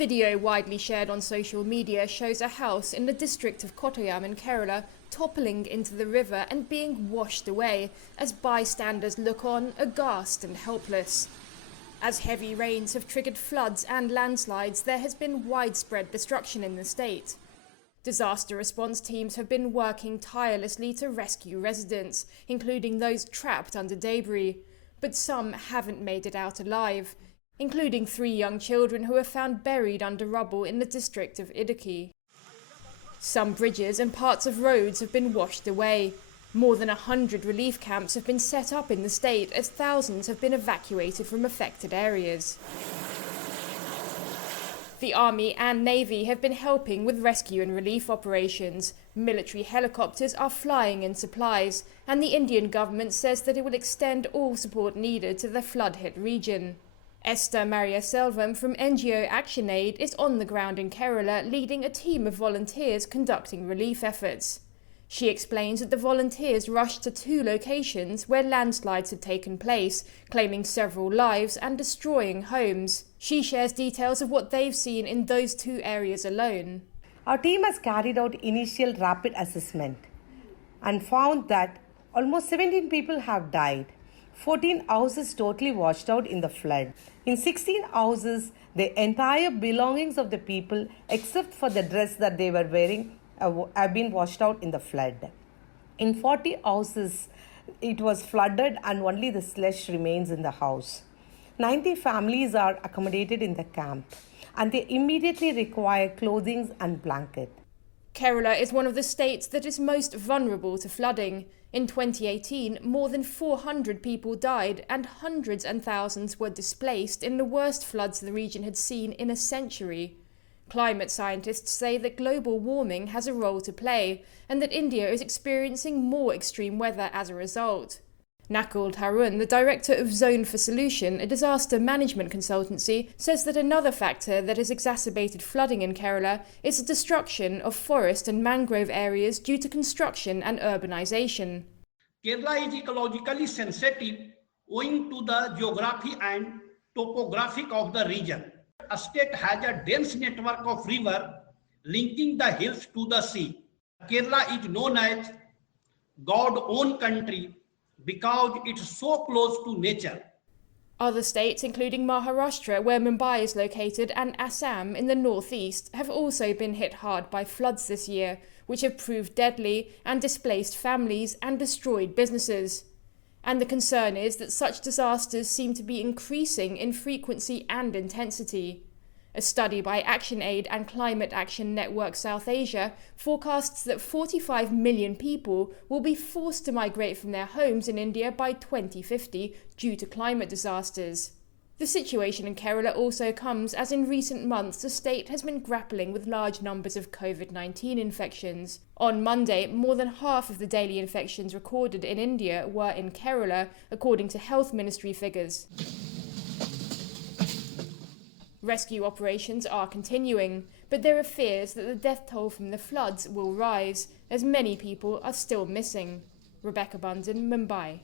video widely shared on social media shows a house in the district of Kottayam in Kerala toppling into the river and being washed away as bystanders look on, aghast and helpless. As heavy rains have triggered floods and landslides, there has been widespread destruction in the state. Disaster response teams have been working tirelessly to rescue residents, including those trapped under debris, but some haven't made it out alive, including 3 young children who were found buried under rubble in the district of Idukki. Some bridges and parts of roads have been washed away. More than 100 relief camps have been set up in the state as thousands have been evacuated from affected areas. The Army and Navy have been helping with rescue and relief operations. Military helicopters are flying in supplies, and the Indian government says that it will extend all support needed to the flood-hit region. Esther Maria Selvam from NGO ActionAid is on the ground in Kerala leading a team of volunteers conducting relief efforts. She explains that the volunteers rushed to 2 locations where landslides had taken place, claiming several lives and destroying homes. She shares details of what they've seen in those 2 areas alone. Our team has carried out initial rapid assessment and found that almost 17 people have died. 14 houses totally washed out in the flood. In 16 houses, the entire belongings of the people, except for the dress that they were wearing, have been washed out in the flood. In 40 houses, it was flooded and only the slush remains in the house. 90 families are accommodated in the camp, and they immediately require clothing and blanket. Kerala is one of the states that is most vulnerable to flooding. In 2018, more than 400 people died and hundreds and thousands were displaced in the worst floods the region had seen in a century. Climate scientists say that global warming has a role to play and that India is experiencing more extreme weather as a result. Nakul Tarun, the director of Zone for Solution, a disaster management consultancy, says that another factor that has exacerbated flooding in Kerala is the destruction of forest and mangrove areas due to construction and urbanization. Kerala is ecologically sensitive owing to the geography and topography of the region. A state has a dense network of rivers linking the hills to the sea. Kerala is known as God's own country because it's so close to nature. Other states, including Maharashtra, where Mumbai is located, and Assam in the northeast, have also been hit hard by floods this year, which have proved deadly and displaced families and destroyed businesses. And the concern is that such disasters seem to be increasing in frequency and intensity. A study by ActionAid and Climate Action Network South Asia forecasts that 45 million people will be forced to migrate from their homes in India by 2050 due to climate disasters. The situation in Kerala also comes as in recent months the state has been grappling with large numbers of COVID-19 infections. On Monday, more than half of the daily infections recorded in India were in Kerala, according to Health Ministry figures. Rescue operations are continuing, but there are fears that the death toll from the floods will rise, as many people are still missing. Rebecca Bunton, Mumbai.